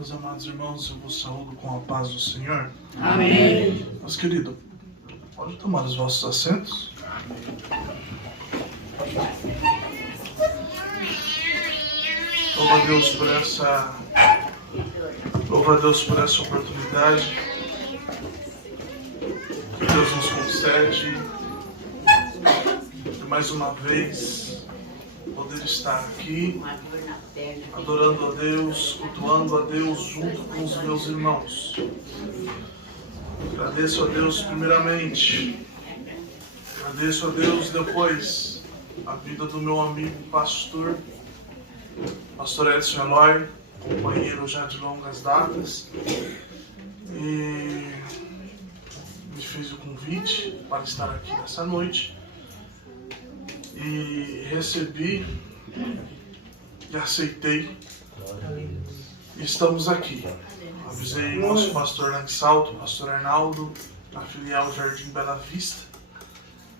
Meus amados irmãos, eu vos saúdo com a paz do Senhor. Amém. Meus queridos, pode tomar os vossos assentos. Louva a Deus por essa oportunidade que Deus nos concede de mais uma vez poder estar aqui adorando a Deus, cultuando a Deus junto com os meus irmãos. Agradeço a Deus primeiramente, agradeço a Deus depois a vida do meu amigo pastor Edson Eloy, companheiro já de longas datas, e me fez o convite para estar aqui nessa noite e recebi e aceitei. Estamos aqui. Avisei o nosso pastor lá em Salto, pastor Arnaldo, na filial Jardim Bela Vista.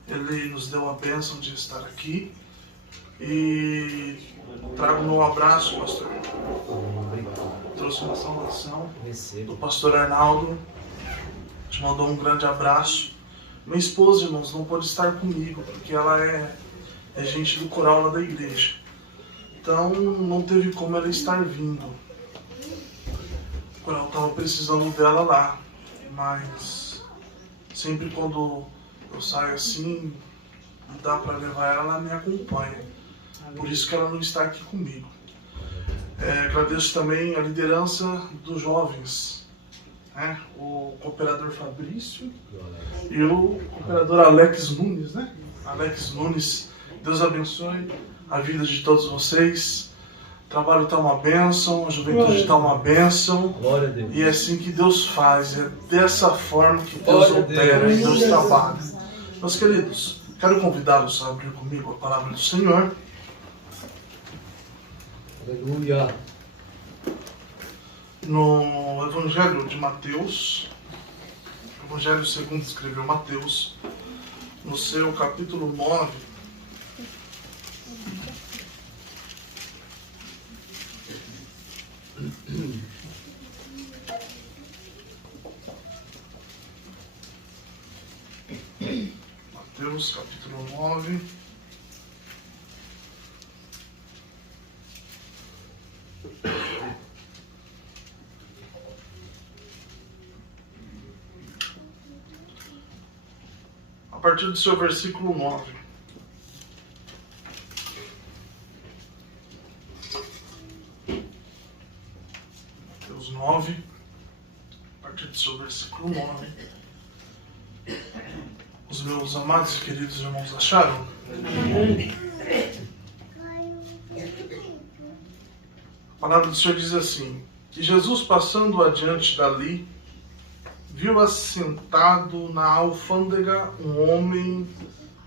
Ele nos deu a bênção de estar aqui e trago meu abraço, pastor. Trouxe uma saudação do pastor Arnaldo, te mandou um grande abraço. Minha esposa, irmãos, não pôde estar comigo, porque ela é gente do coral lá da igreja. Então não teve como ela estar vindo. O coral estava precisando dela lá, mas sempre quando eu saio assim, não dá para levar ela, ela me acompanha. Por isso que ela não está aqui comigo. Agradeço também a liderança dos jovens, né? O cooperador Fabrício e o cooperador Alex Nunes, né? Alex Nunes, Deus abençoe a vida de todos vocês. O trabalho está uma bênção, a juventude está uma bênção. Glória a Deus. E é assim que Deus faz, é dessa forma que Deus opera e Deus trabalha. Meus queridos, quero convidá-los a abrir comigo a palavra do Senhor. Aleluia. No Evangelho de Mateus, Evangelho segundo escreveu Mateus, no seu capítulo 9, Mateus capítulo 9, a partir do seu versículo 9. Mateus 9, a partir do seu versículo 9. Os meus amados e queridos irmãos acharam? A palavra do Senhor diz assim: E Jesus, passando adiante dali, viu assentado na alfândega um homem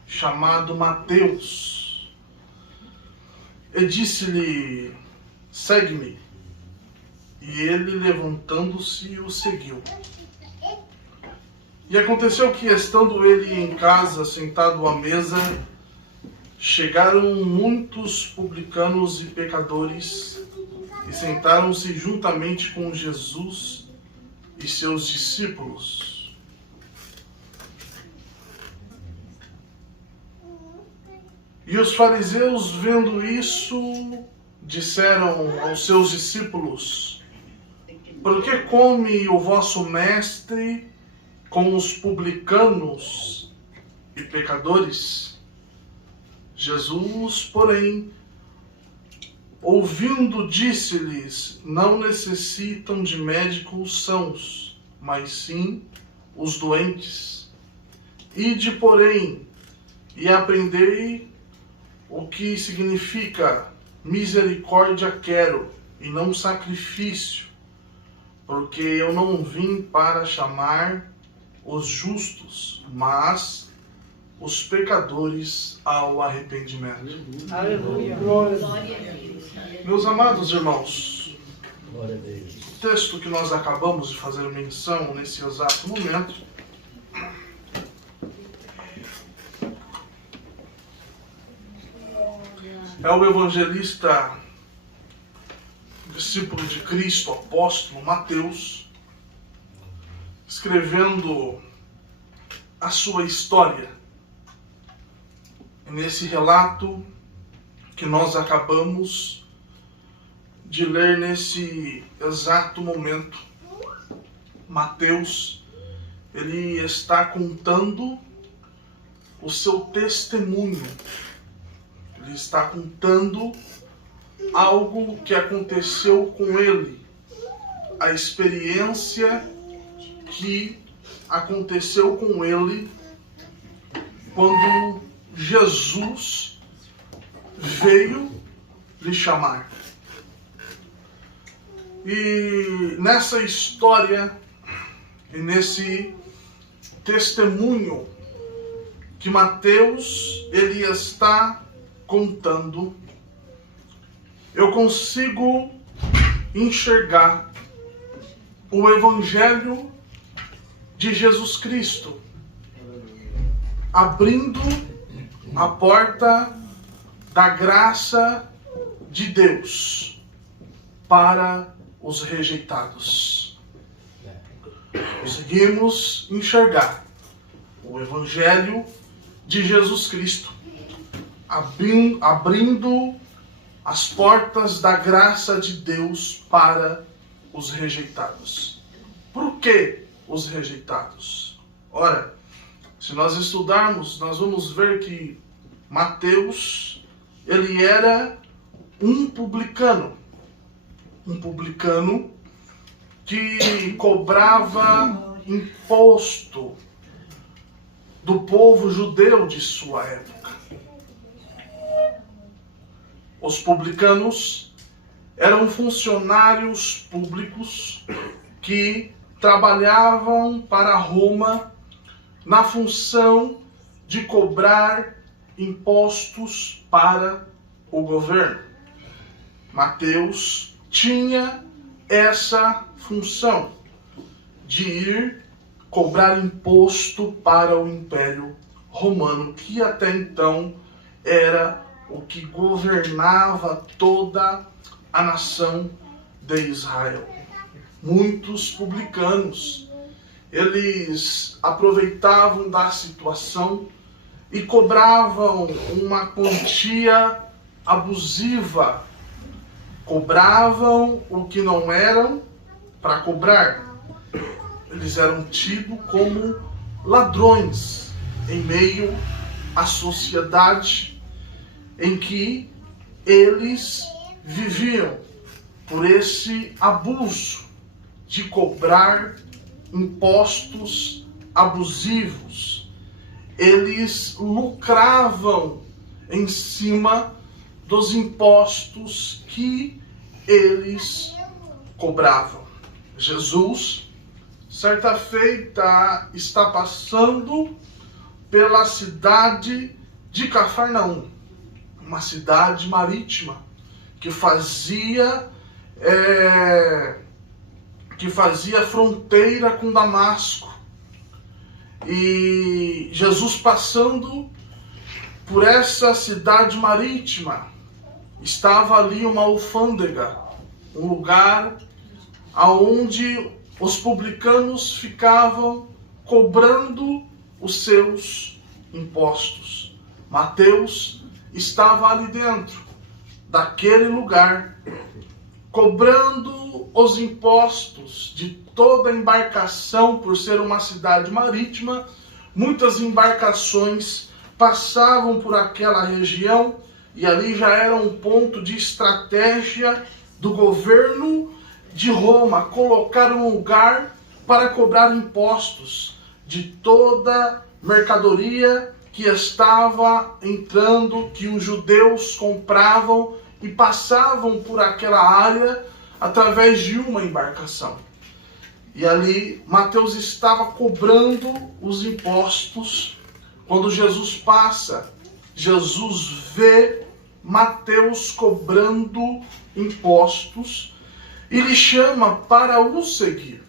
chamado Mateus. E disse-lhe: Segue-me. E ele, levantando-se, o seguiu. E aconteceu que, estando ele em casa, sentado à mesa, chegaram muitos publicanos e pecadores e sentaram-se juntamente com Jesus e seus discípulos. E os fariseus, vendo isso, disseram aos seus discípulos: Por que come o vosso mestre com os publicanos e pecadores? Jesus, porém, ouvindo, disse-lhes: Não necessitam de médicos sãos, mas sim os doentes. Ide, porém, e aprendei o que significa misericórdia quero, e não sacrifício, porque eu não vim para chamar os justos, mas os pecadores ao arrependimento. Aleluia. Glória. Meus amados irmãos, Glória a Deus. o texto que nós acabamos de fazer menção nesse exato momento é o evangelista discípulo de Cristo, apóstolo Mateus, escrevendo a sua história. Nesse relato que nós acabamos de ler nesse exato momento, Mateus, ele está contando o seu testemunho. Ele está contando algo que aconteceu com ele, a experiência que aconteceu com ele quando Jesus veio lhe chamar. E nessa história e nesse testemunho que Mateus ele está contando, eu consigo enxergar o Evangelho de Jesus Cristo abrindo a porta da graça de Deus para os rejeitados. Conseguimos enxergar o Evangelho de Jesus Cristo abrindo as portas da graça de Deus para os rejeitados. Por que os rejeitados? Ora, se nós estudarmos, nós vamos ver que Mateus, ele era um publicano que cobrava imposto do povo judeu de sua época. Os publicanos eram funcionários públicos que trabalhavam para Roma na função de cobrar impostos para o governo. Mateus tinha essa função de ir cobrar imposto para o Império Romano, que até então era o que governava toda a nação de Israel. Muitos publicanos, eles aproveitavam da situação e cobravam uma quantia abusiva. Cobravam o que não eram para cobrar. Eles eram tidos como ladrões em meio à sociedade em que eles viviam, por esse abuso de cobrar impostos abusivos. Eles lucravam em cima dos impostos que eles cobravam. Jesus, certa feita, está passando pela cidade de Cafarnaum, uma cidade marítima que fazia fronteira com Damasco. E Jesus, passando por essa cidade marítima, estava ali uma alfândega, um lugar aonde os publicanos ficavam cobrando os seus impostos. Mateus estava ali dentro daquele lugar, cobrando os impostos de toda a embarcação. Por ser uma cidade marítima, muitas embarcações passavam por aquela região, e ali já era um ponto de estratégia do governo de Roma, colocar um lugar para cobrar impostos de toda mercadoria que estava entrando, que os judeus compravam e passavam por aquela área através de uma embarcação. E ali Mateus estava cobrando os impostos. Quando Jesus passa, Jesus vê Mateus cobrando impostos e lhe chama para o seguir.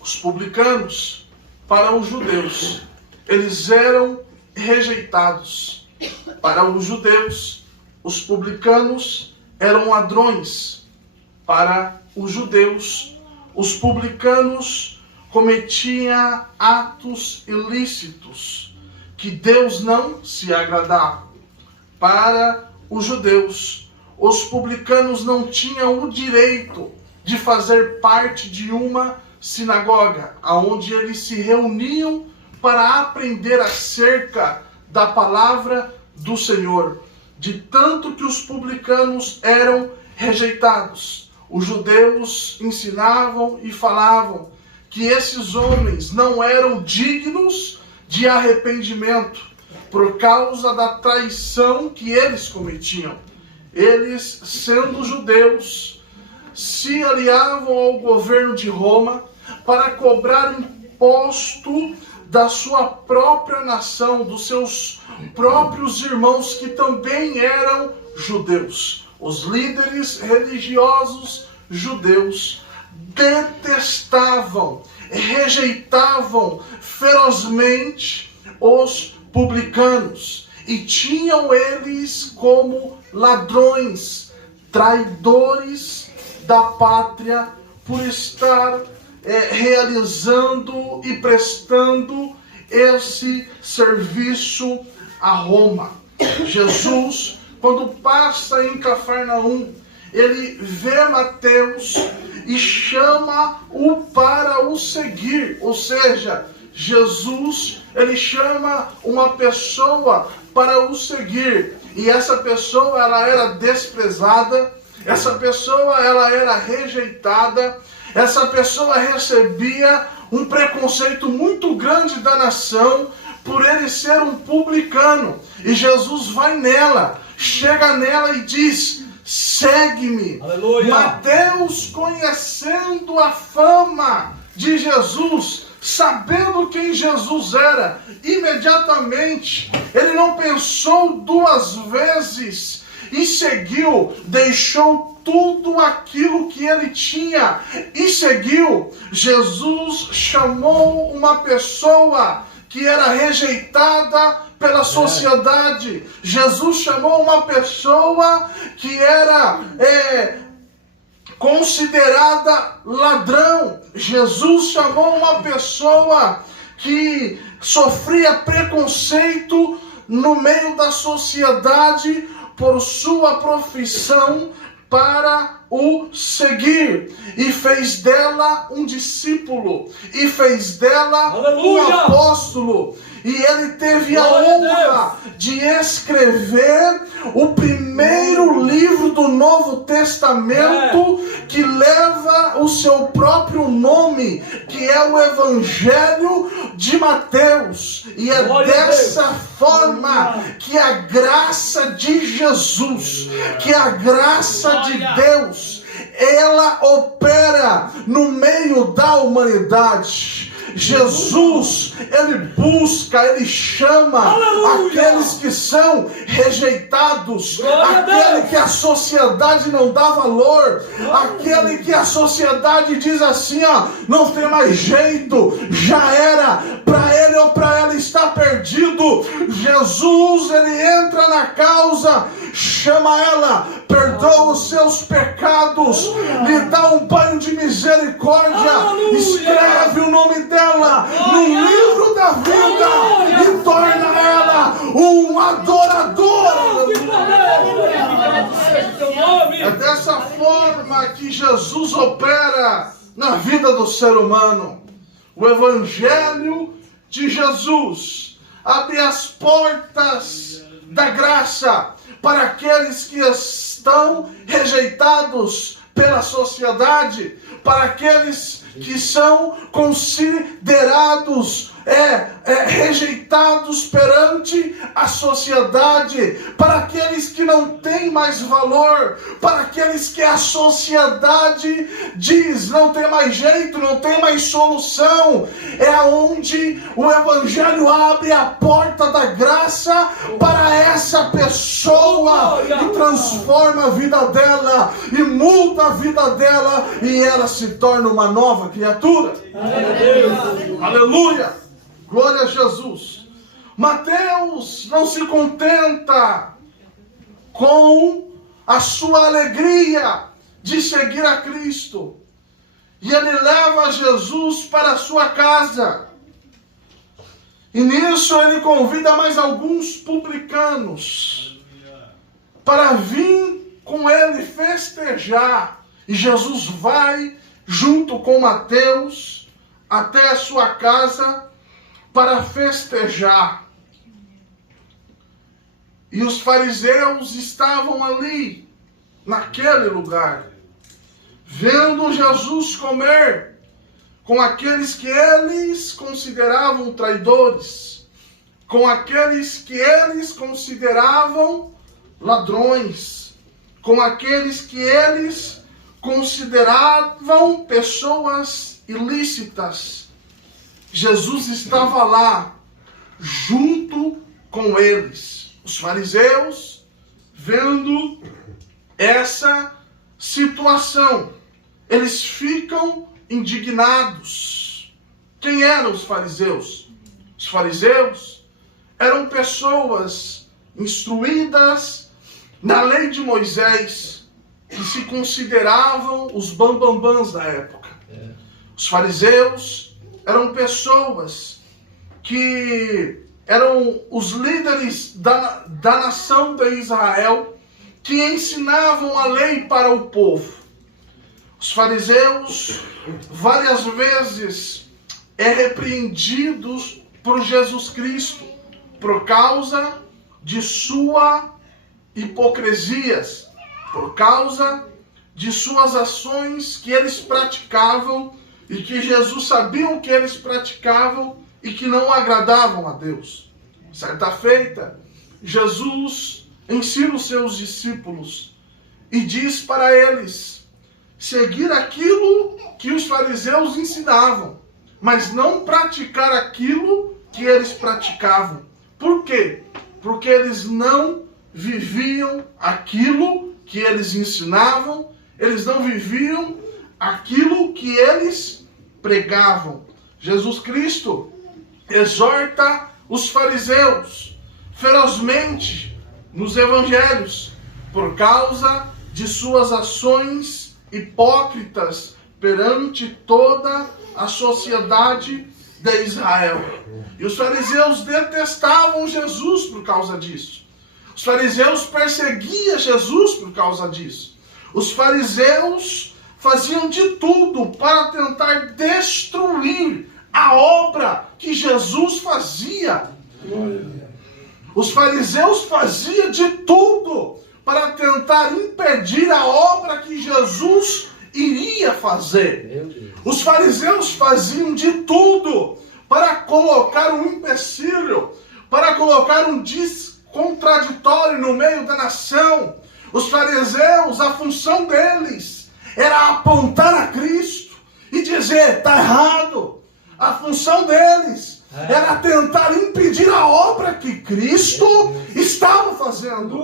Os publicanos, para os judeus, eles eram rejeitados. Para os judeus, os publicanos eram ladrões. Para os judeus, os publicanos cometiam atos ilícitos que Deus não se agradava. Para os judeus, os publicanos não tinham o direito de fazer parte de uma sinagoga, onde eles se reuniam para aprender acerca da palavra do Senhor. De tanto que os publicanos eram rejeitados, os judeus ensinavam e falavam que esses homens não eram dignos de arrependimento por causa da traição que eles cometiam. Eles, sendo judeus, se aliavam ao governo de Roma para cobrar imposto da sua própria nação, dos seus próprios irmãos que também eram judeus. Os líderes religiosos judeus detestavam, rejeitavam ferozmente os publicanos e tinham eles como ladrões, traidores da pátria, por estar realizando e prestando esse serviço a Roma. Jesus, quando passa em Cafarnaum, ele vê Mateus e chama-o para o seguir. Ou seja, Jesus, ele chama uma pessoa para o seguir. E essa pessoa, ela era desprezada. Essa pessoa, ela era rejeitada. Essa pessoa recebia um preconceito muito grande da nação por ele ser um publicano. E Jesus vai nela, chega nela e diz: segue-me. Aleluia. Mateus, conhecendo a fama de Jesus, sabendo quem Jesus era, imediatamente, ele não pensou duas vezes e seguiu, deixou tudo aquilo que ele tinha e seguiu. Jesus chamou uma pessoa que era rejeitada pela sociedade. Jesus chamou uma pessoa que era considerada ladrão. Jesus chamou uma pessoa que sofria preconceito no meio da sociedade por sua profissão, para o seguir, e fez dela um discípulo, e fez dela um apóstolo. E ele teve a honra de escrever o primeiro livro do Novo Testamento, que leva o seu próprio nome, que é o Evangelho de Mateus. E é dessa forma que a graça de Jesus, que a graça de Deus, ela opera no meio da humanidade. Jesus, ele busca, ele chama aqueles que são rejeitados, aquele que a sociedade não dá valor, aquele que a sociedade diz assim, ó, não tem mais jeito, já era, para ele ou para ela está perdido. Jesus, ele entra na causa, chama ela, perdoa os seus pecados, lhe dá um banho de misericórdia, escreve o nome dela no livro da vida e torna ela um adorador. É dessa forma que Jesus opera na vida do ser humano. O Evangelho de Jesus abre as portas da graça para aqueles que estão rejeitados pela sociedade, para aqueles que são considerados rejeitados perante a sociedade, para aqueles que não têm mais valor, para aqueles que a sociedade diz não tem mais jeito, não tem mais solução. É onde o Evangelho abre a porta da graça para essa pessoa e transforma a vida dela e muda a vida dela e ela se torna uma nova criatura. Aleluia! Glória a Jesus. Mateus não se contenta com a sua alegria de seguir a Cristo. E ele leva Jesus para a sua casa. E nisso ele convida mais alguns publicanos para vir com ele festejar. E Jesus vai junto com Mateus até a sua casa para festejar. E os fariseus estavam ali, naquele lugar, vendo Jesus comer com aqueles que eles consideravam traidores, com aqueles que eles consideravam ladrões, com aqueles que eles consideravam pessoas ilícitas. Jesus estava lá, junto com eles. Os fariseus, vendo essa situação, eles ficam indignados. Quem eram os fariseus? Os fariseus eram pessoas instruídas na lei de Moisés, que se consideravam os bambambãs da época. Os fariseus eram pessoas que eram os líderes da nação de Israel, que ensinavam a lei para o povo. Os fariseus várias vezes repreendidos por Jesus Cristo por causa de sua hipocrisias, por causa de suas ações que eles praticavam e que Jesus sabia o que eles praticavam e que não agradavam a Deus. Certa feita, Jesus ensina os seus discípulos e diz para eles seguir aquilo que os fariseus ensinavam, mas não praticar aquilo que eles praticavam. Por quê? Porque eles não viviam aquilo que eles ensinavam, eles não viviam aquilo que eles pregavam. Jesus Cristo exorta os fariseus ferozmente nos evangelhos por causa de suas ações hipócritas perante toda a sociedade de Israel. E os fariseus detestavam Jesus por causa disso. Os fariseus perseguiam Jesus por causa disso. Os fariseus faziam de tudo para tentar destruir a obra que Jesus fazia. Os fariseus faziam de tudo para tentar impedir a obra que Jesus iria fazer. Os fariseus faziam de tudo para colocar um empecilho, para colocar um contraditório no meio da nação. Os fariseus, a função deles era apontar a Cristo e dizer, está errado. A função deles era tentar impedir a obra que Cristo estava fazendo.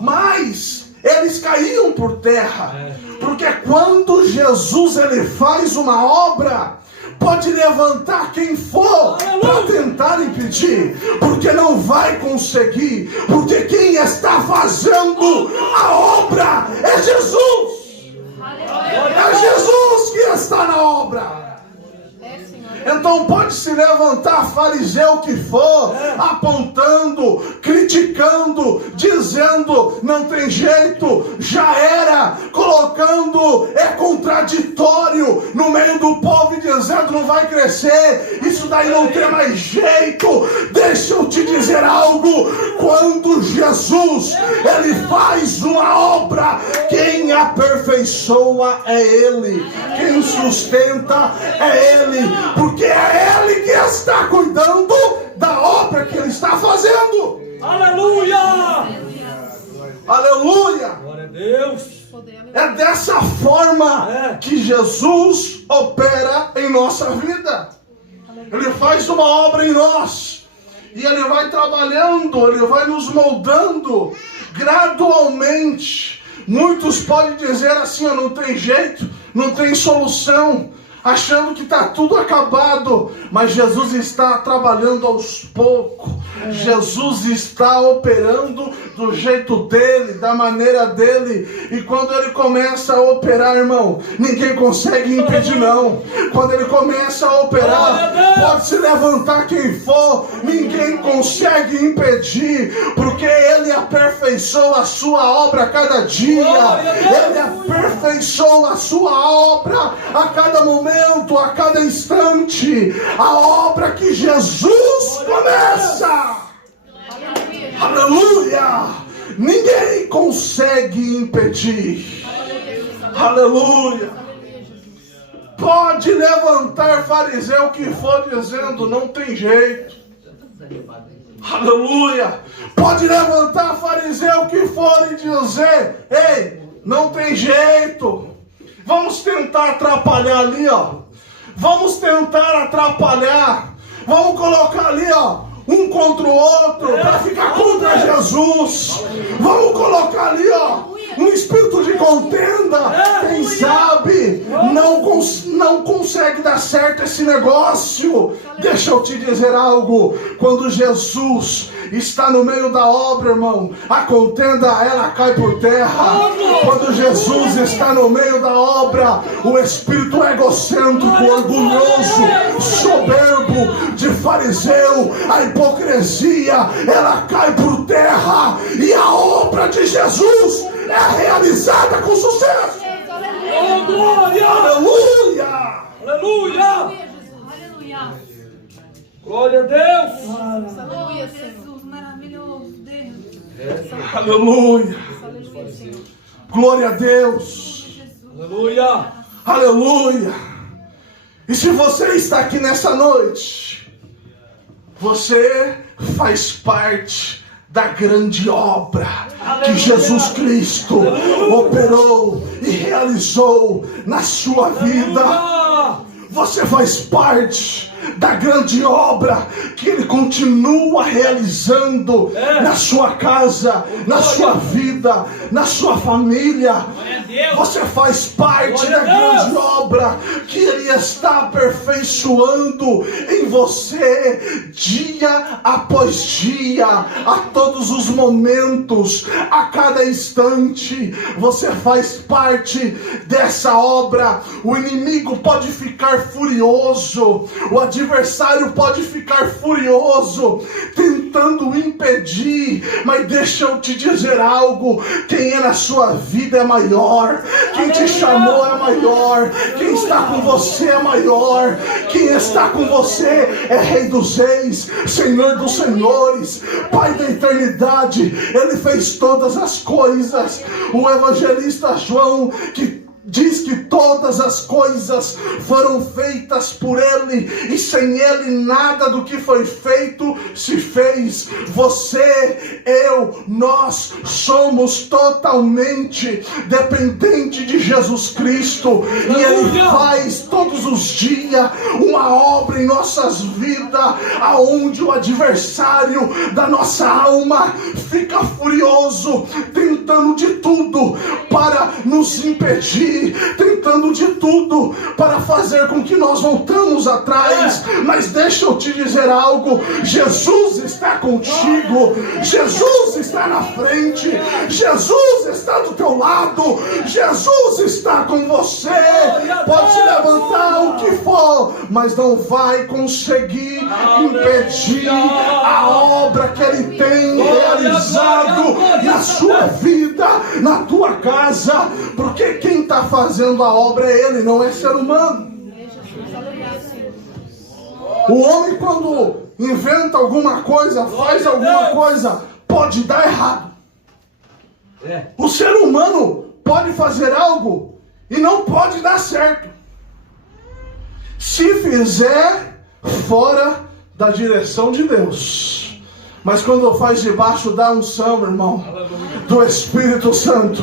Mas eles caíam por terra, porque quando Jesus ele faz uma obra, pode levantar quem for para tentar impedir, porque não vai conseguir, porque quem está fazendo a obra é Jesus. É Jesus que está na obra. Então pode se levantar fariseu que for, apontando, criticando, dizendo, não tem jeito, já era, colocando, é contraditório no meio do povo e dizendo, não vai crescer, isso daí não tem mais jeito. Deixa eu te dizer algo, quando Jesus, ele faz uma obra, quem aperfeiçoa é Ele, quem sustenta é Ele, porque é Ele que está cuidando da obra que Ele está fazendo. Aleluia! Aleluia! Glória a Deus! É dessa forma que Jesus opera em nossa vida. Ele faz uma obra em nós. E Ele vai trabalhando, Ele vai nos moldando gradualmente. Muitos podem dizer assim, não tem jeito, não tem solução, achando que está tudo acabado, mas Jesus está trabalhando aos poucos, Jesus está operando do jeito dele, da maneira dele. E quando ele começa a operar, irmão, ninguém consegue impedir não. Quando ele começa a operar, pode se levantar quem for, ninguém consegue impedir, porque ele aperfeiçoa a sua obra a cada dia. Ele aperfeiçoa a sua obra a cada momento, a cada instante. A obra que Jesus começa. Aleluia! Ninguém consegue impedir. Aleluia! Pode levantar fariseu que for dizendo, não tem jeito. Aleluia! Pode levantar fariseu que for e dizer, ei, não tem jeito. Vamos tentar atrapalhar ali, ó. Vamos tentar atrapalhar. Vamos colocar ali, ó, um contra o outro, para ficar contra Jesus. Vamos colocar ali, ó, um espírito de contenda. Quem sabe não consegue dar certo esse negócio. Deixa eu te dizer algo. Quando Jesus está no meio da obra, irmão, a contenda ela cai por terra. Quando Jesus está no meio da obra, o espírito egocêntrico, orgulhoso, soberbo de fariseu, a hipocrisia, ela cai por terra, e a obra de Jesus é realizada com sucesso. Oh, glória! Aleluia! Aleluia! Glória a Deus! Aleluia, Jesus, maravilhoso, Deus. Aleluia! Aleluia, Senhor. Glória a Deus! Aleluia! Aleluia! E se você está aqui nessa noite, você faz parte da grande obra que Jesus Cristo operou e realizou na sua vida. Você faz parte da grande obra que Ele continua realizando na sua casa, na sua vida, na sua família. Você faz parte da grande obra que Ele está aperfeiçoando em você, dia após dia, a todos os momentos, a cada instante. Você faz parte dessa obra. O inimigo pode ficar furioso, o adversário pode ficar furioso, tentando impedir, mas deixa eu te dizer algo: quem é na sua vida é maior. Quem te chamou é maior. Quem está com você é maior. Quem está com você é Rei dos Reis, Senhor dos Senhores, Pai da eternidade. Ele fez todas as coisas. O evangelista João, que diz que todas as coisas foram feitas por Ele, e sem Ele nada do que foi feito se fez. Você, eu, nós somos totalmente dependentes de Jesus Cristo, e Ele faz todos os dias uma obra em nossas vidas, aonde o adversário da nossa alma fica furioso, tentando de tudo para nos impedir, tentando de tudo para fazer com que nós voltamos atrás. Mas deixa eu te dizer algo: Jesus está contigo, Jesus está na frente, Jesus está do teu lado, Jesus está com você. Pode se levantar o que for, mas não vai conseguir impedir a obra que Ele tem realizado na sua vida, na tua casa, porque quem está fazendo a obra é Ele, não é ser humano. O homem, quando inventa alguma coisa, faz alguma coisa, pode dar errado. O ser humano pode fazer algo e não pode dar certo, se fizer fora da direção de Deus. Mas quando faz debaixo da unção, irmão, do Espírito Santo,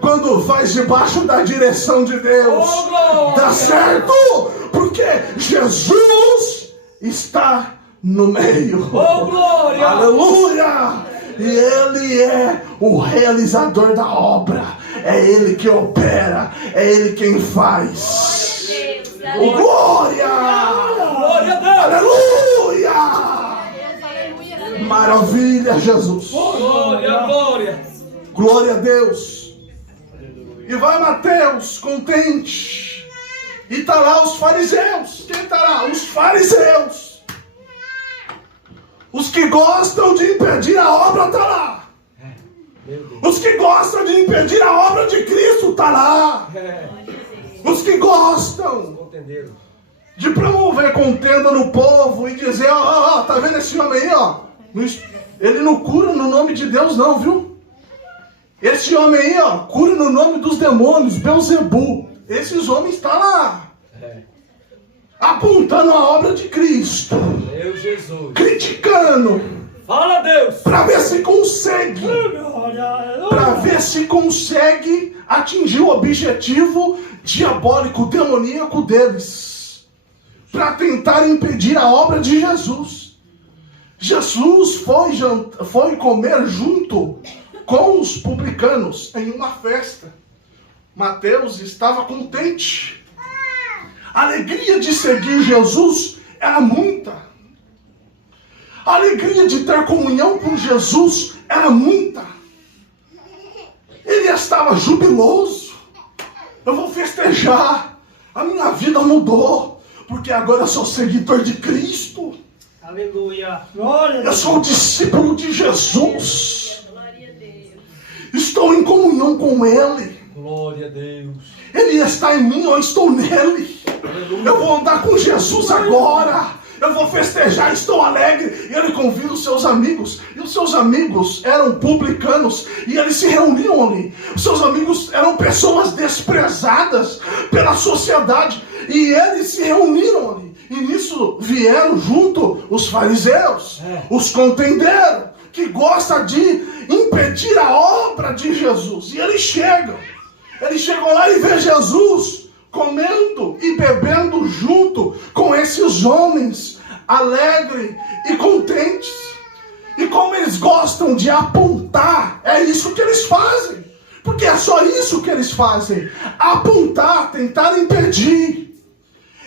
quando faz debaixo da direção de Deus, dá certo, porque Jesus está no meio. Aleluia! E Ele é o realizador da obra, é Ele que opera, é Ele quem faz. Glória! Aleluia! Maravilha, Jesus. Glória, glória. Glória a Deus. E vai Mateus contente. E tá lá os fariseus. Quem tá lá? Os fariseus. Os que gostam de impedir a obra tá lá. Os que gostam de impedir a obra de Cristo tá lá. Os que gostam de promover contenda no povo e dizer, ó, tá vendo esse homem aí, ó? Ele não cura no nome de Deus não, viu? Esse homem aí, ó, cura no nome dos demônios, Belzebu. Esses homens estão lá. Apontando a obra de Cristo. Meu Jesus. Criticando. Fala, Deus. Para ver se consegue. Para ver se consegue atingir o objetivo diabólico, demoníaco deles. Para tentar impedir a obra de Jesus. Jesus foi comer junto com os publicanos em uma festa. Mateus estava contente. A alegria de seguir Jesus era muita. A alegria de ter comunhão com Jesus era muita. Ele estava jubiloso. Eu vou festejar. A minha vida mudou. Porque agora eu sou seguidor de Cristo. Aleluia. Eu sou discípulo de Jesus. Estou em comunhão com Ele. Glória a Deus. Ele está em mim, eu estou nele. Eu vou andar com Jesus agora. Eu vou festejar, estou alegre. E ele convida os seus amigos. E os seus amigos eram publicanos. E eles se reuniam ali. Os seus amigos eram pessoas desprezadas pela sociedade. E eles se reuniram ali. E nisso vieram junto os fariseus. Os contendeiros. Que gostam de impedir a obra de Jesus. E eles chegam lá e vê Jesus comendo e bebendo junto com esses homens alegres e contentes. E como eles gostam de apontar, é isso que eles fazem. Porque é só isso que eles fazem. Apontar, tentar impedir.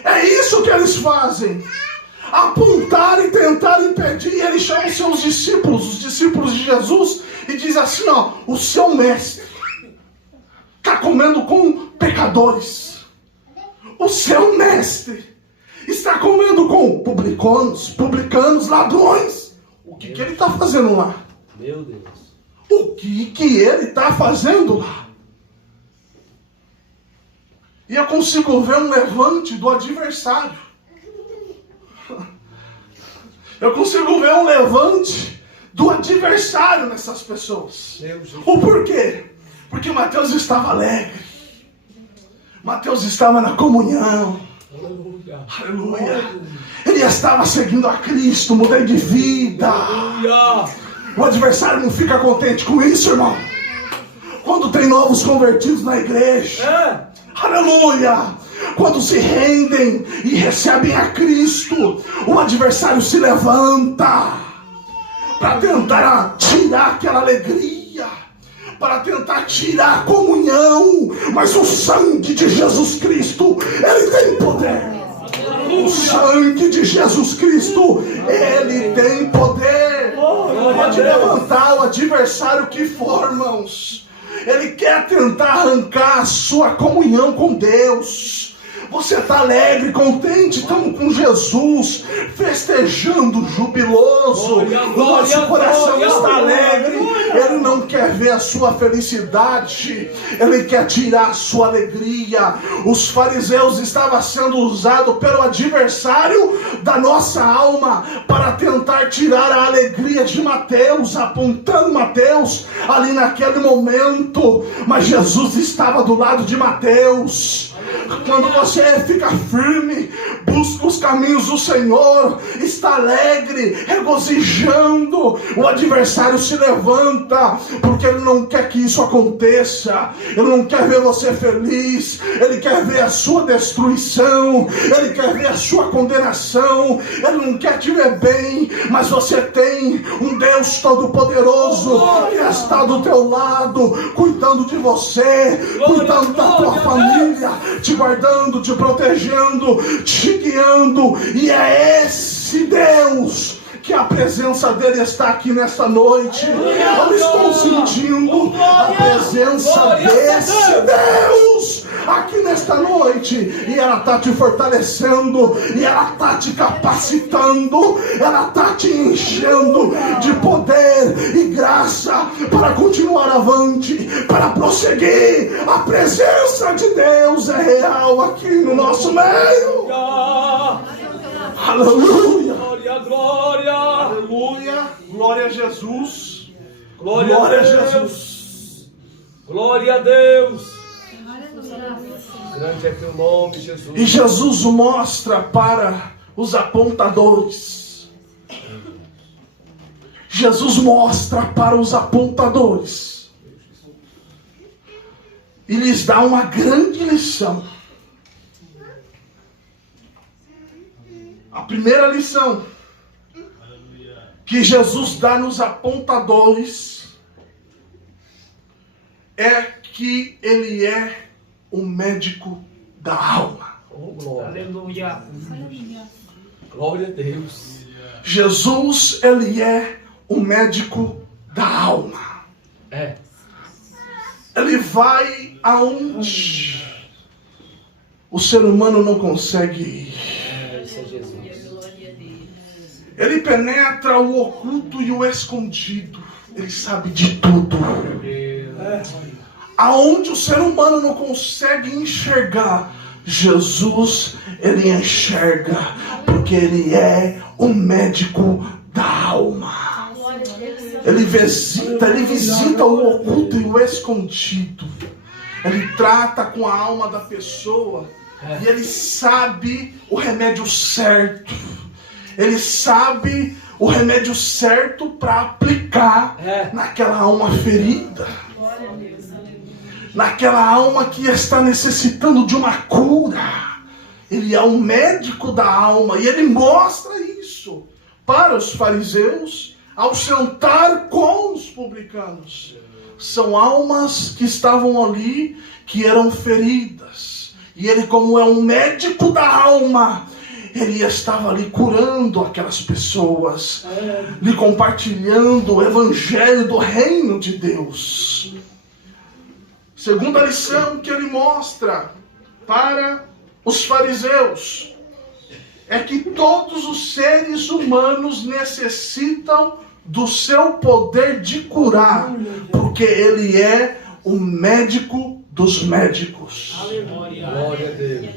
É isso que eles fazem. Apontar e tentar impedir. E ele chama os seus discípulos, os discípulos de Jesus, e diz assim, ó, o seu mestre está comendo com pecadores. O seu mestre está comendo com publicanos, ladrões. O que ele está fazendo lá? Meu Deus. O que ele está fazendo lá? E eu consigo ver um levante do adversário. Eu consigo ver um levante do adversário nessas pessoas. O porquê? Porque Mateus estava alegre. Mateus estava na comunhão. Aleluia. Aleluia. Ele estava seguindo a Cristo, mudando de vida. Aleluia. O adversário não fica contente com isso, irmão. Quando tem novos convertidos na igreja. Aleluia. Quando se rendem e recebem a Cristo, o adversário se levanta para tentar tirar aquela alegria, para tentar tirar a comunhão. Mas o sangue de Jesus Cristo, ele tem poder. O sangue de Jesus Cristo, ele tem poder. Pode levantar o adversário que for, irmãos. Ele quer tentar arrancar a sua comunhão com Deus. Você está alegre, contente, estamos com Jesus, festejando, jubiloso. O nosso coração está alegre. Ele não quer ver a sua felicidade, ele quer tirar a sua alegria. Os fariseus estavam sendo usados pelo adversário da nossa alma para tentar tirar a alegria de Mateus, apontando Mateus ali naquele momento. Mas Jesus estava do lado de Mateus. Quando você fica firme, busca os caminhos do Senhor, está alegre, regozijando, o adversário se levanta, porque ele não quer que isso aconteça. Ele não quer ver você feliz, ele quer ver a sua destruição, ele quer ver a sua condenação, ele não quer te ver bem. Mas você tem um Deus Todo-Poderoso que está do teu lado, cuidando de você, cuidando da tua família, te guardando, te protegendo, te guiando. E é esse Deus que a presença dele está aqui nesta noite. Eu estou sentindo a presença desse Deus aqui nesta noite. E ela está te fortalecendo, e ela está te capacitando, ela está te enchendo de poder e graça para continuar avante, para prosseguir. A presença de Deus é real aqui no nosso meio. Aleluia. Glória, glória. Aleluia. Glória a Jesus. Glória a Jesus. Glória a Deus. Grande é teu nome, Jesus. E Jesus mostra para os apontadores. Jesus mostra para os apontadores. E lhes dá uma grande lição. A primeira lição que Jesus dá nos apontadores é que Ele é o médico da alma. Oh, glória. Aleluia. Glória a Deus. Jesus, Ele é o médico da alma. É. Ele vai aonde o ser humano não consegue ir. Isso é Jesus. Ele penetra o oculto e o escondido. Ele sabe de tudo. Aonde o ser humano não consegue enxergar, Jesus, Ele enxerga. Porque Ele é o médico da alma. Ele visita o oculto e o escondido. Ele trata com a alma da pessoa. E Ele sabe o remédio certo. Ele sabe o remédio certo para aplicar naquela alma ferida. Naquela alma que está necessitando de uma cura. Ele é o médico da alma. E Ele mostra isso para os fariseus ao sentar com os publicanos. São almas que estavam ali, que eram feridas. E Ele, como é um médico da alma, Ele estava ali curando aquelas pessoas, lhe compartilhando o evangelho do reino de Deus. Segunda lição que Ele mostra para os fariseus é que todos os seres humanos necessitam do seu poder de curar, porque Ele é o médico dos médicos. Glória a Deus.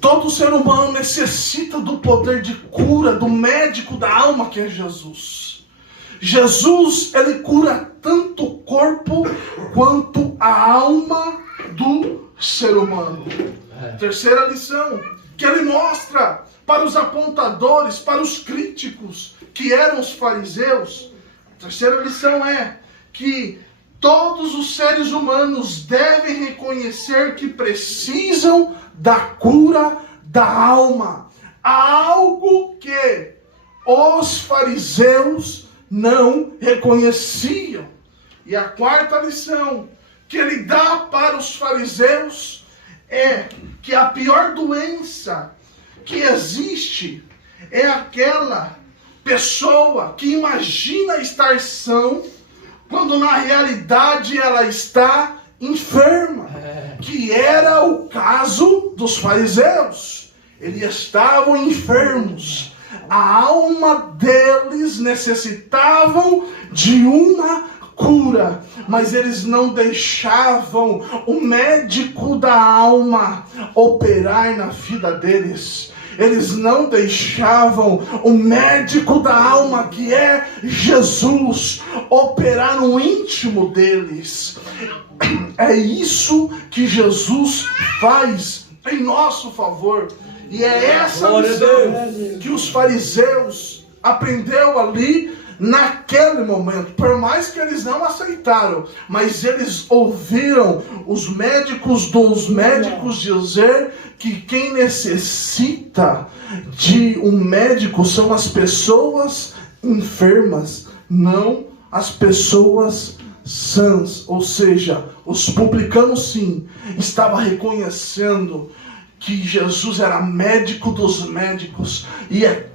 Todo ser humano necessita do poder de cura, do médico da alma que é Jesus. Jesus, Ele cura tanto o corpo quanto a alma do ser humano. Terceira lição que Ele mostra para os apontadores, para os críticos, que eram os fariseus. A terceira lição é que todos os seres humanos devem reconhecer que precisam da cura da alma. Há algo que os fariseus não reconheciam. E a quarta lição que Ele dá para os fariseus é que a pior doença que existe é aquela pessoa que imagina estar sã, quando na realidade ela está enferma, que era o caso dos fariseus. Eles estavam enfermos, a alma deles necessitavam de uma cura, mas eles não deixavam o médico da alma operar na vida deles. Eles não deixavam o médico da alma, que é Jesus, operar no íntimo deles. É isso que Jesus faz em nosso favor. E é essa lição que os fariseus aprendeu ali naquele momento. Por mais que eles não aceitaram, mas eles ouviram os médicos dos médicos dizer que quem necessita de um médico são as pessoas enfermas, não as pessoas sãs. Ou seja, os publicanos sim estavam reconhecendo que Jesus era médico dos médicos, e é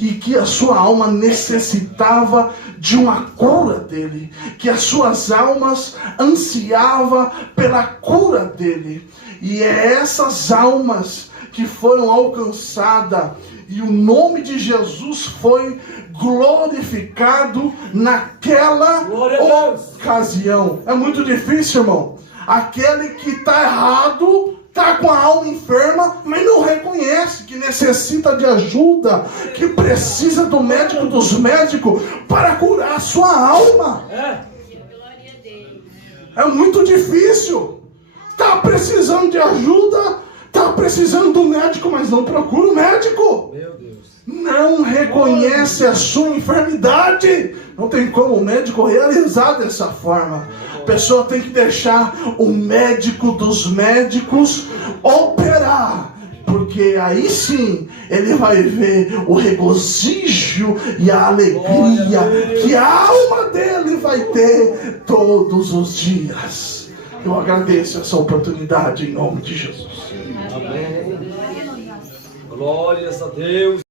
e que a sua alma necessitava de uma cura dele, que as suas almas ansiavam pela cura dele. E é essas almas que foram alcançadas e o nome de Jesus foi glorificado naquela ocasião. É muito difícil, irmão. Aquele que está errado, está com a alma enferma, mas não reconhece que necessita de ajuda, que precisa do médico dos médicos para curar a sua alma. É muito difícil. Está precisando de ajuda, está precisando do médico, mas não procura o médico. Meu Deus. Não reconhece a sua enfermidade. Não tem como o médico realizar dessa forma. A pessoa tem que deixar o médico dos médicos operar, porque aí sim ele vai ver o regozijo e a alegria que a alma dele vai ter todos os dias. Eu agradeço essa oportunidade em nome de Jesus. Amém. Glórias a Deus.